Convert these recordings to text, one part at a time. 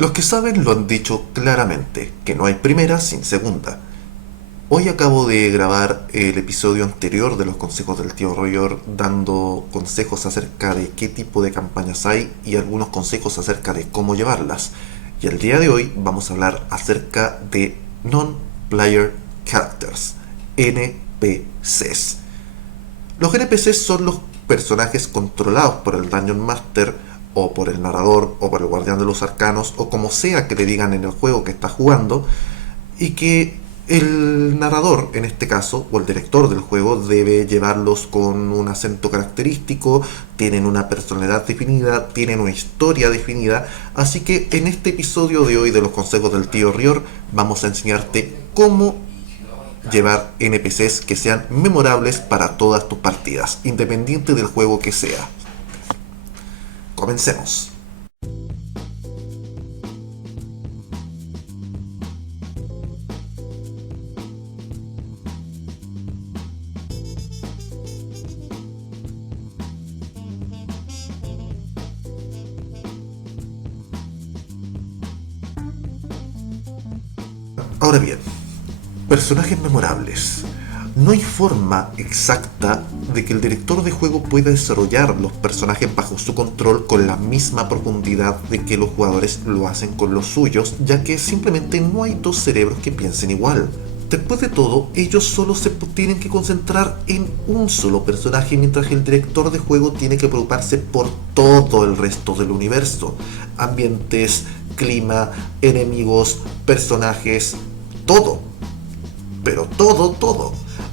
Los que saben lo han dicho claramente, que no hay primera sin segunda. Hoy acabo de grabar el episodio anterior de los consejos del tío Roger, dando consejos acerca de qué tipo de campañas hay y algunos consejos acerca de cómo llevarlas. Y el día de hoy vamos a hablar acerca de Non-Player Characters, NPCs. Los NPCs son los personajes controlados por el Dungeon Master o por el narrador o por el guardián de los arcanos o como sea que le digan en el juego que está jugando, y que el narrador, en este caso, o el director del juego, debe llevarlos con un acento característico, tienen una personalidad definida, tienen una historia definida. Así que en este episodio de hoy de los consejos del tío Rior vamos a enseñarte cómo llevar NPCs que sean memorables para todas tus partidas, independiente del juego que sea. Comencemos. Ahora bien, personajes memorables. No hay forma exacta de que el director de juego pueda desarrollar los personajes bajo su control con la misma profundidad de que los jugadores lo hacen con los suyos, ya que simplemente no hay dos cerebros que piensen igual. Después de todo, ellos solo se tienen que concentrar en un solo personaje, mientras que el director de juego tiene que preocuparse por todo el resto del universo. Ambientes, clima, enemigos, personajes, todo. Pero todo.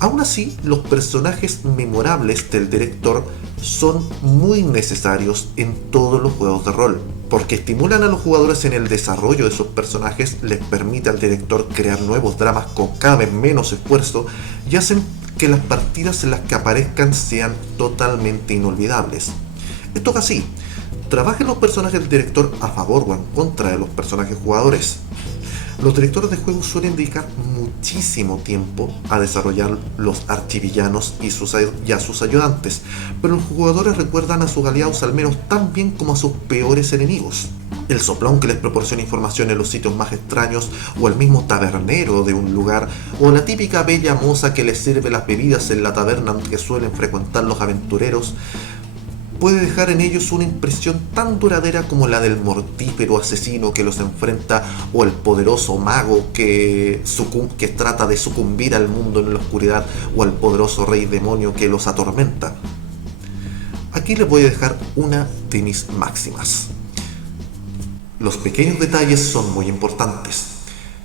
Aún así, los personajes memorables del director son muy necesarios en todos los juegos de rol, porque estimulan a los jugadores en el desarrollo de sus personajes, les permite al director crear nuevos dramas con cada vez menos esfuerzo y hacen que las partidas en las que aparezcan sean totalmente inolvidables. Esto es así, trabajen los personajes del director a favor o en contra de los personajes jugadores. Los directores de juegos suelen dedicar muchísimo tiempo a desarrollar los archivillanos y a sus ayudantes, pero los jugadores recuerdan a sus aliados al menos tan bien como a sus peores enemigos. El soplón que les proporciona información en los sitios más extraños, o el mismo tabernero de un lugar, o la típica bella moza que les sirve las bebidas en la taberna que suelen frecuentar los aventureros, puede dejar en ellos una impresión tan duradera como la del mortífero asesino que los enfrenta, o el poderoso mago que trata de sucumbir al mundo en la oscuridad, o el poderoso rey demonio que los atormenta. Aquí les voy a dejar una de mis máximas. Los pequeños detalles son muy importantes.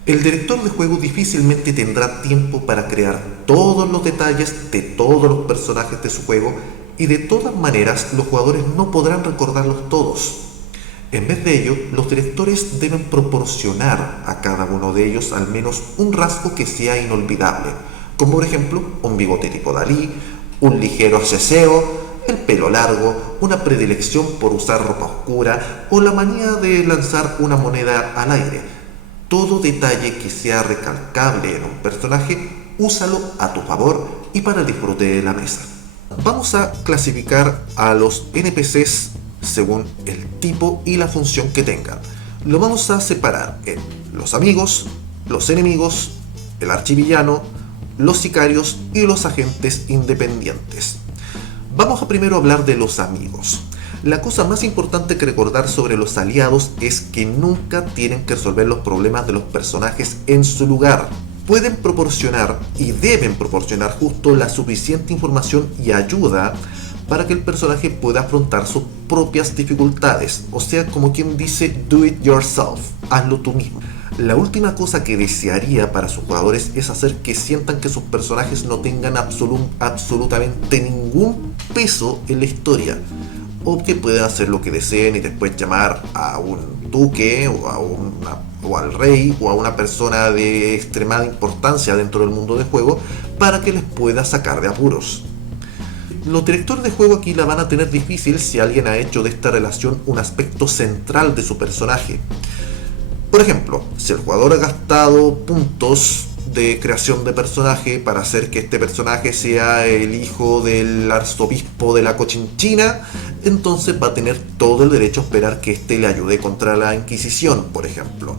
El director de juego difícilmente tendrá tiempo para crear todos los detalles de todos los personajes de su juego, y de todas maneras los jugadores no podrán recordarlos todos. En vez de ello, los directores deben proporcionar a cada uno de ellos al menos un rasgo que sea inolvidable, como por ejemplo un bigote tipo Dalí, un ligero aseseo, el pelo largo, una predilección por usar ropa oscura o la manía de lanzar una moneda al aire. Todo detalle que sea recalcable en un personaje, úsalo a tu favor y para el disfrute de la mesa. Vamos a clasificar a los NPCs según el tipo y la función que tengan. Lo vamos a separar en los amigos, los enemigos, el archivillano, los sicarios y los agentes independientes. Vamos a primero hablar de los amigos. La cosa más importante que recordar sobre los aliados es que nunca tienen que resolver los problemas de los personajes en su lugar. Pueden proporcionar y deben proporcionar justo la suficiente información y ayuda para que el personaje pueda afrontar sus propias dificultades, o sea, como quien dice, do it yourself, hazlo tú mismo. La última cosa que desearía para sus jugadores es hacer que sientan que sus personajes no tengan absolutamente ningún peso en la historia, o que puedan hacer lo que deseen y después llamar a un duque o al rey o a una persona de extremada importancia dentro del mundo de juego para que les pueda sacar de apuros. Los directores de juego aquí la van a tener difícil si alguien ha hecho de esta relación un aspecto central de su personaje. Por ejemplo, si el jugador ha gastado puntos de creación de personaje para hacer que este personaje sea el hijo del arzobispo de la Cochinchina, entonces va a tener todo el derecho a esperar que éste le ayude contra la Inquisición, por ejemplo.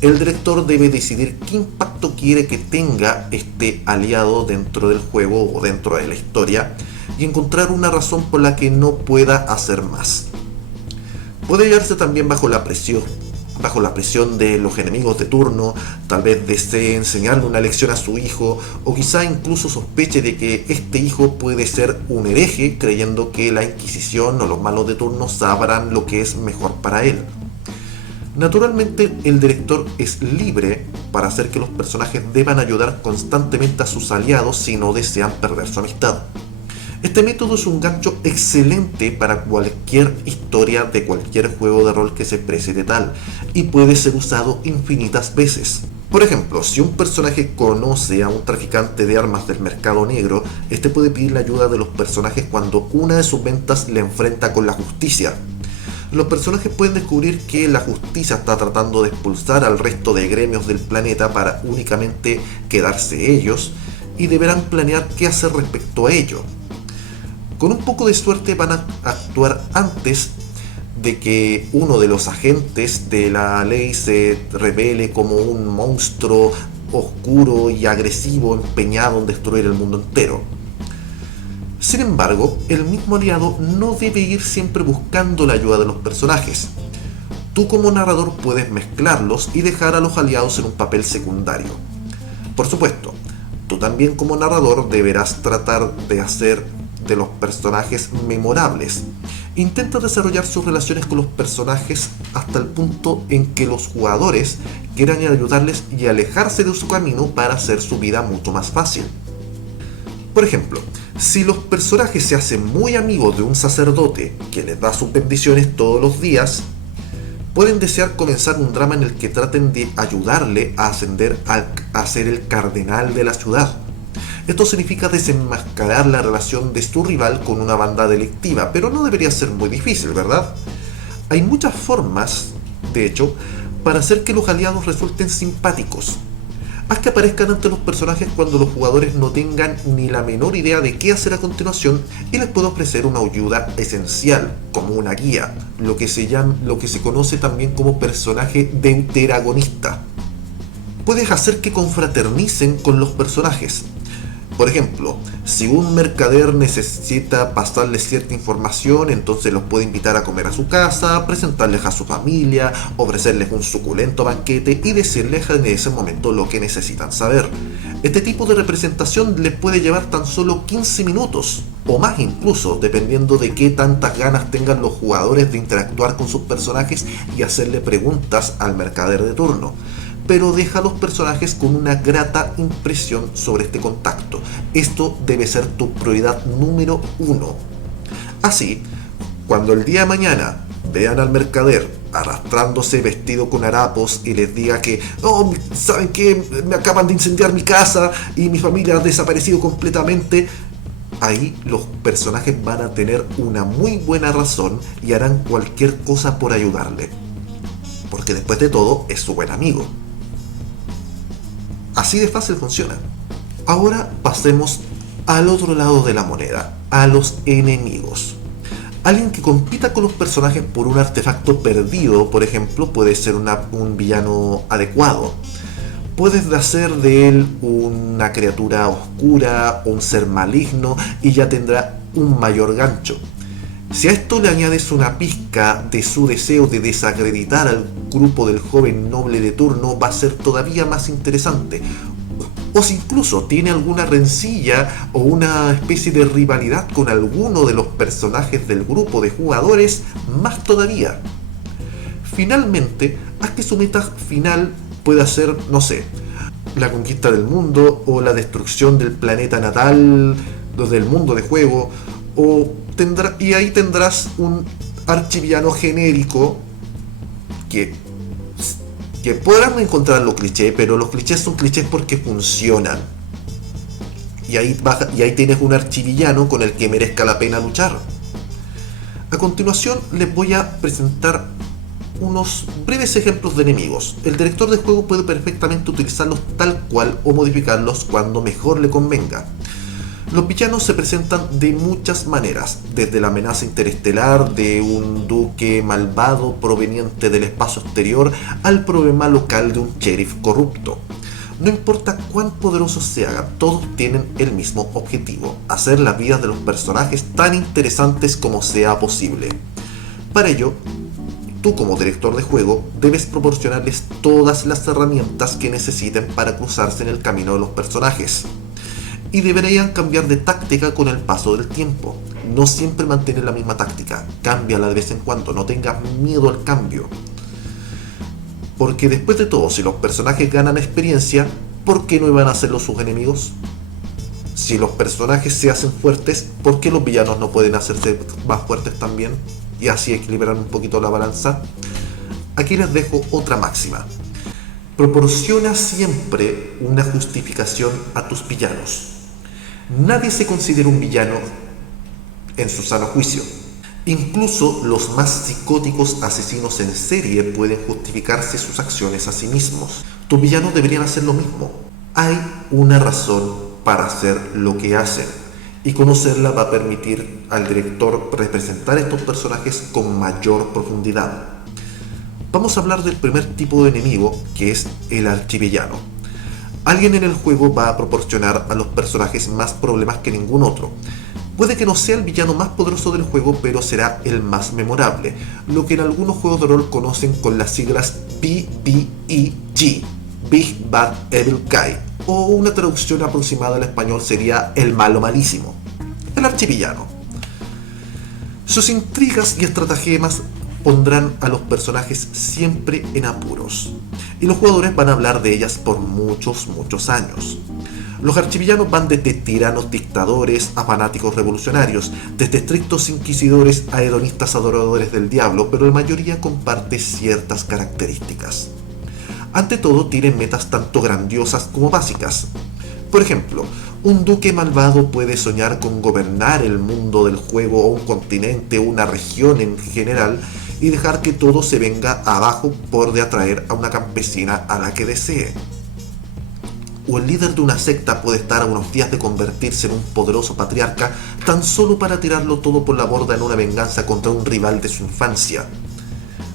El director debe decidir qué impacto quiere que tenga este aliado dentro del juego o dentro de la historia y encontrar una razón por la que no pueda hacer más. Puede hallarse también bajo la presión de los enemigos de turno, tal vez desee enseñarle una lección a su hijo, o quizá incluso sospeche de que este hijo puede ser un hereje, creyendo que la Inquisición o los malos de turno sabrán lo que es mejor para él. Naturalmente, el director es libre para hacer que los personajes deban ayudar constantemente a sus aliados si no desean perder su amistad. Este método es un gancho excelente para cualquier historia de cualquier juego de rol que se precie de tal, y puede ser usado infinitas veces. Por ejemplo, si un personaje conoce a un traficante de armas del mercado negro, este puede pedir la ayuda de los personajes cuando una de sus ventas le enfrenta con la justicia. Los personajes pueden descubrir que la justicia está tratando de expulsar al resto de gremios del planeta para únicamente quedarse ellos, y deberán planear qué hacer respecto a ello. Con un poco de suerte van a actuar antes de que uno de los agentes de la ley se revele como un monstruo oscuro y agresivo empeñado en destruir el mundo entero. Sin embargo, el mismo aliado no debe ir siempre buscando la ayuda de los personajes. Tú como narrador puedes mezclarlos y dejar a los aliados en un papel secundario. Por supuesto, tú también como narrador deberás tratar de hacer de los personajes memorables. Intenta desarrollar sus relaciones con los personajes hasta el punto en que los jugadores quieran ayudarles y alejarse de su camino para hacer su vida mucho más fácil. Por ejemplo, si los personajes se hacen muy amigos de un sacerdote que les da sus bendiciones todos los días, pueden desear comenzar un drama en el que traten de ayudarle a ascender a ser el cardenal de la ciudad. Esto significa desenmascarar la relación de su rival con una banda delictiva, pero no debería ser muy difícil, ¿verdad? Hay muchas formas, de hecho, para hacer que los aliados resulten simpáticos. Haz que aparezcan ante los personajes cuando los jugadores no tengan ni la menor idea de qué hacer a continuación y les puede ofrecer una ayuda esencial, como una guía, lo que se conoce también como personaje deuteragonista. Puedes hacer que confraternicen con los personajes. Por ejemplo, si un mercader necesita pasarles cierta información, entonces los puede invitar a comer a su casa, presentarles a su familia, ofrecerles un suculento banquete y decirles en ese momento lo que necesitan saber. Este tipo de representación les puede llevar tan solo 15 minutos, o más incluso, dependiendo de qué tantas ganas tengan los jugadores de interactuar con sus personajes y hacerle preguntas al mercader de turno. Pero deja a los personajes con una grata impresión sobre este contacto. Esto debe ser tu prioridad número 1. Así, cuando el día de mañana vean al mercader arrastrándose vestido con harapos y les diga que «Oh, ¿saben qué? Me acaban de incendiar mi casa y mi familia ha desaparecido completamente», ahí los personajes van a tener una muy buena razón y harán cualquier cosa por ayudarle. Porque después de todo, es su buen amigo. Así de fácil funciona. Ahora pasemos al otro lado de la moneda, a los enemigos. Alguien que compita con los personajes por un artefacto perdido, por ejemplo, puede ser un villano adecuado. Puedes hacer de él una criatura oscura, un ser maligno, y ya tendrá un mayor gancho. Si a esto le añades una pizca de su deseo de desacreditar al grupo del joven noble de turno, va a ser todavía más interesante. O si incluso tiene alguna rencilla o una especie de rivalidad con alguno de los personajes del grupo de jugadores, más todavía. Finalmente, haz que su meta final pueda ser, no sé, la conquista del mundo o la destrucción del planeta natal, del mundo de juego, y ahí tendrás un archivillano genérico que podrán encontrar los clichés, pero los clichés son clichés porque funcionan. Y ahí tienes un archivillano con el que merezca la pena luchar. A continuación les voy a presentar unos breves ejemplos de enemigos. El director de juego puede perfectamente utilizarlos tal cual o modificarlos cuando mejor le convenga. Los villanos se presentan de muchas maneras, desde la amenaza interestelar de un duque malvado proveniente del espacio exterior al problema local de un sheriff corrupto. No importa cuán poderosos se hagan, todos tienen el mismo objetivo: hacer las vidas de los personajes tan interesantes como sea posible. Para ello, tú como director de juego debes proporcionarles todas las herramientas que necesiten para cruzarse en el camino de los personajes. Y deberían cambiar de táctica con el paso del tiempo. No siempre mantener la misma táctica, cámbiala de vez en cuando, no tengas miedo al cambio. Porque después de todo, si los personajes ganan experiencia, ¿por qué no iban a hacerlo sus enemigos? Si los personajes se hacen fuertes, ¿por qué los villanos no pueden hacerse más fuertes también? Y así equilibrar un poquito la balanza. Aquí les dejo otra máxima. Proporciona siempre una justificación a tus villanos. Nadie se considera un villano en su sano juicio. Incluso los más psicóticos asesinos en serie pueden justificarse sus acciones a sí mismos. Tus villanos deberían hacer lo mismo. Hay una razón para hacer lo que hacen, y conocerla va a permitir al director representar estos personajes con mayor profundidad. Vamos a hablar del primer tipo de enemigo, que es el archivillano. Alguien en el juego va a proporcionar a los personajes más problemas que ningún otro. Puede que no sea el villano más poderoso del juego, pero será el más memorable, lo que en algunos juegos de rol conocen con las siglas BBEG, Big Bad Evil Guy, o una traducción aproximada al español sería el malo malísimo, el archivillano. Sus intrigas y estratagemas pondrán a los personajes siempre en apuros, y los jugadores van a hablar de ellas por muchos años. Los archivillanos van desde tiranos dictadores a fanáticos revolucionarios, desde estrictos inquisidores a hedonistas adoradores del diablo, pero la mayoría comparte ciertas características. Ante todo, tienen metas tanto grandiosas como básicas. Por ejemplo, un duque malvado puede soñar con gobernar el mundo del juego o un continente o una región en general y dejar que todo se venga abajo por de atraer a una campesina a la que desee. O el líder de una secta puede estar a unos días de convertirse en un poderoso patriarca tan solo para tirarlo todo por la borda en una venganza contra un rival de su infancia.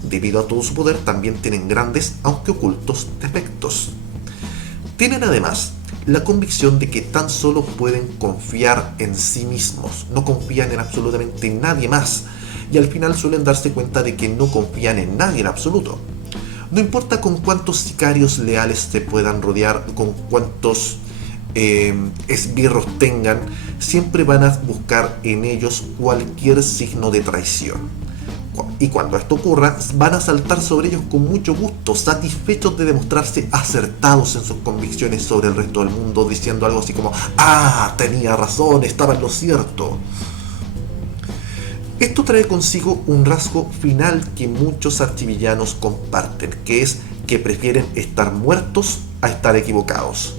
Debido a todo su poder, también tienen grandes, aunque ocultos, defectos. Tienen además la convicción de que tan solo pueden confiar en sí mismos, no confían en absolutamente nadie más, y al final suelen darse cuenta de que no confían en nadie en absoluto. No importa con cuántos sicarios leales se puedan rodear, con cuántos esbirros tengan, siempre van a buscar en ellos cualquier signo de traición. Y cuando esto ocurra, van a saltar sobre ellos con mucho gusto, satisfechos de demostrarse acertados en sus convicciones sobre el resto del mundo, diciendo algo así como: ¡ah, tenía razón, estaba en lo cierto! Esto trae consigo un rasgo final que muchos archivillanos comparten, que es que prefieren estar muertos a estar equivocados.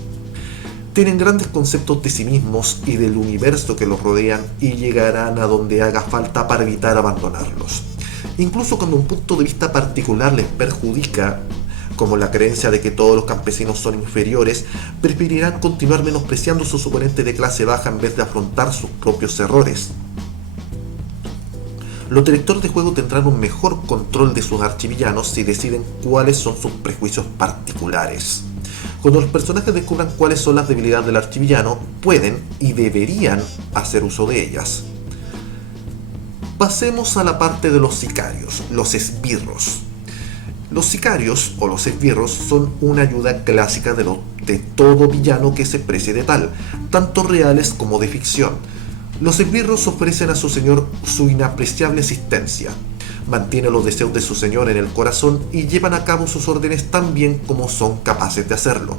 Tienen grandes conceptos de sí mismos y del universo que los rodean y llegarán a donde haga falta para evitar abandonarlos. Incluso cuando un punto de vista particular les perjudica, como la creencia de que todos los campesinos son inferiores, preferirán continuar menospreciando a sus oponentes de clase baja en vez de afrontar sus propios errores. Los directores de juego tendrán un mejor control de sus archivillanos si deciden cuáles son sus prejuicios particulares. Cuando los personajes descubran cuáles son las debilidades del archivillano, pueden y deberían hacer uso de ellas. Pasemos a la parte de los sicarios, los esbirros. Los sicarios o los esbirros son una ayuda clásica de todo villano que se precie de tal, tanto reales como de ficción. Los esbirros ofrecen a su señor su inapreciable asistencia, mantienen los deseos de su señor en el corazón y llevan a cabo sus órdenes tan bien como son capaces de hacerlo.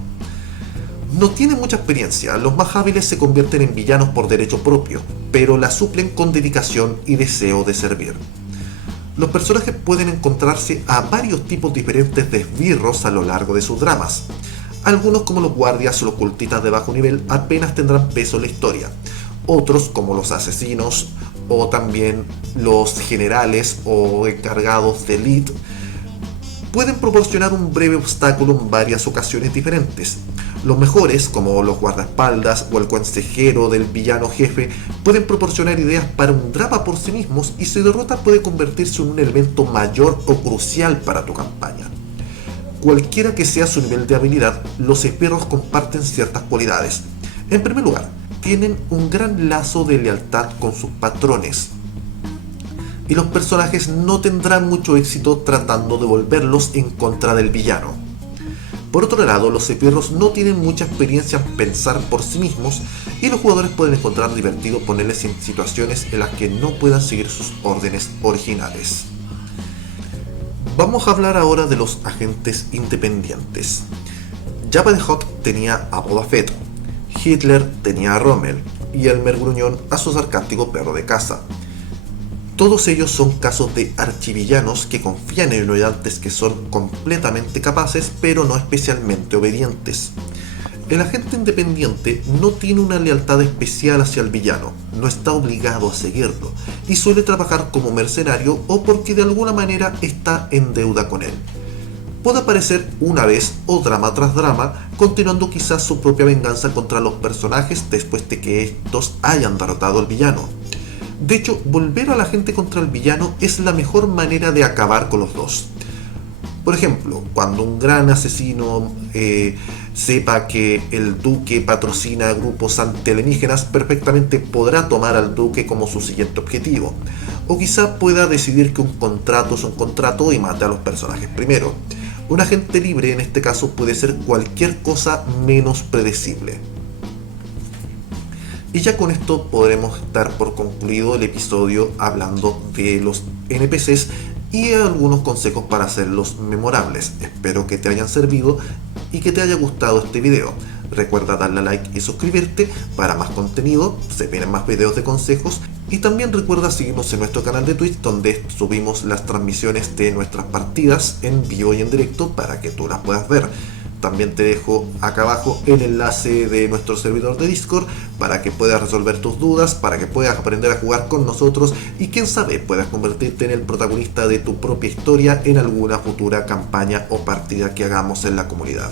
No tienen mucha experiencia, los más hábiles se convierten en villanos por derecho propio, pero la suplen con dedicación y deseo de servir. Los personajes pueden encontrarse a varios tipos diferentes de esbirros a lo largo de sus dramas. Algunos, como los guardias o los cultistas de bajo nivel, apenas tendrán peso en la historia. Otros, como los asesinos o también los generales o encargados de elite, pueden proporcionar un breve obstáculo en varias ocasiones diferentes. Los mejores, como los guardaespaldas o el consejero del villano jefe, pueden proporcionar ideas para un drama por sí mismos y su derrota puede convertirse en un elemento mayor o crucial para tu campaña. Cualquiera que sea su nivel de habilidad, los esbirros comparten ciertas cualidades. En primer lugar, tienen un gran lazo de lealtad con sus patrones, y los personajes no tendrán mucho éxito tratando de volverlos en contra del villano. Por otro lado, los esbirros no tienen mucha experiencia en pensar por sí mismos y los jugadores pueden encontrar divertido ponerles en situaciones en las que no puedan seguir sus órdenes originales. Vamos a hablar ahora de los agentes independientes. Jabba the Hutt tenía a Boba Fett, Hitler tenía a Rommel y Elmer Gruñón a su sarcástico perro de caza. Todos ellos son casos de archivillanos que confían en ayudantes que son completamente capaces pero no especialmente obedientes. El agente independiente no tiene una lealtad especial hacia el villano, no está obligado a seguirlo y suele trabajar como mercenario o porque de alguna manera está en deuda con él. Puede aparecer una vez o drama tras drama, continuando quizás su propia venganza contra los personajes después de que estos hayan derrotado al villano. De hecho, volver a la gente contra el villano es la mejor manera de acabar con los dos. Por ejemplo, cuando un gran asesino sepa que el duque patrocina grupos antialienígenas, perfectamente podrá tomar al duque como su siguiente objetivo. O quizá pueda decidir que un contrato es un contrato y mate a los personajes primero. Un agente libre en este caso puede ser cualquier cosa menos predecible. Y ya con esto podremos dar por concluido el episodio hablando de los NPCs y algunos consejos para hacerlos memorables. Espero que te hayan servido y que te haya gustado este video. Recuerda darle a like y suscribirte para más contenido, se vienen más videos de consejos y también recuerda seguirnos en nuestro canal de Twitch donde subimos las transmisiones de nuestras partidas en vivo y en directo para que tú las puedas ver. También te dejo acá abajo el enlace de nuestro servidor de Discord para que puedas resolver tus dudas, para que puedas aprender a jugar con nosotros y quién sabe puedas convertirte en el protagonista de tu propia historia en alguna futura campaña o partida que hagamos en la comunidad.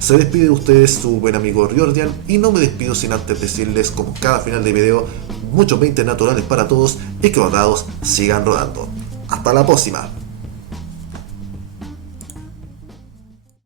Se despide de ustedes su buen amigo Riordan y no me despido sin antes decirles como cada final de video, muchos 20 naturales para todos y que los dados sigan rodando. Hasta la próxima.